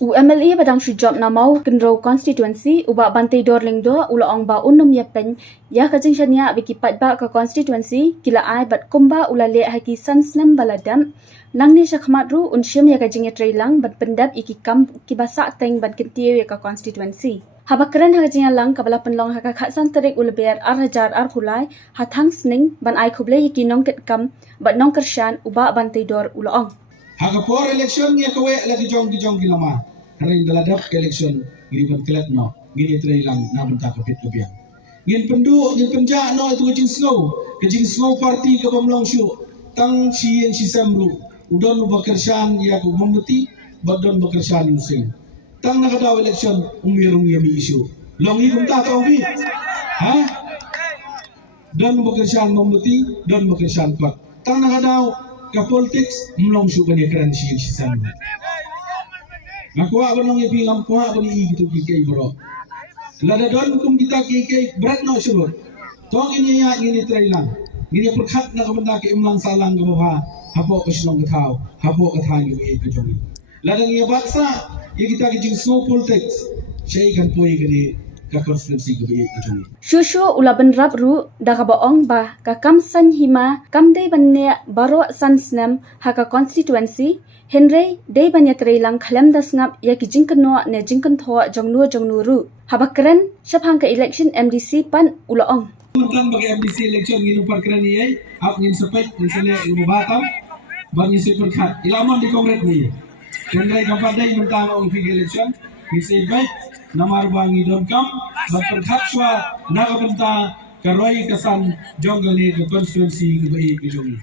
UMLA badang si job namau Kenro constituency uba bantai dorling do ulaong ba unum ya pen ya kajing shania biki patba ka constituency kila ai bat kumba ulale haki sansnem baladam langni shakmatru unshim ya kajing ya trailang bat pendap iki kam kibasa teng bat kentiu ya ka constituency habakran hajing lang kabala penlong haka khasan tarik ulber ar kulai hathang sning ban ai khuble iki nongket kam bat nong kershan uba bantai dor ulaong Hagapor election niya kawe lagi jong kilama. Haring daladap election gini berkelat no. Gini tray lang na bentak kapit kabiang. Gin pendu gin penja no itu kajing snow party ka bamlong syu. Tang siyen si samru. Udon bakershan ya ku membeti badon bakershan using. Tang nakadaw election umirung yami isu. Long ikum ta ka ubi. Ha? Don bakershan membeti don bakershan kwat. Tang nakadaw ka politics mlong syu kani kran si samru. Nakuha ba nang ipingam kuha ba ni gitu kay bro. Lada don kum kita kay berat no surut. Tong ini ya ini try lang. Ini perkhat na kamanda kay imlang salang ka ha. Hapo ka silong kataw, hapo ka thang yu e jongi. Lada ngiya baksa, ya kita kijing snow politics. Siya ikan poy kani ka constituency ka e jongi. Shushu ulaban rap ru daga baong ba ka kam san hima kam day banne baro sansnem haka constituency Henry day banya trailang khalam das ngap ya ki jingkan no ne jingkan tho jongnu ru habakran shaphang ka election MDC pan ulaong Tentang bagi MDC election nginu parkran ni ay ap ngin sepet ngin sele ibu batam bagi super khat ilaman di kongres ni Henry kapadai mentang ong pig election ngin sepet namar bangi don kam bakal khat swa naga benta karoy kasan jonggal ni ka constituency ke bai ke jongi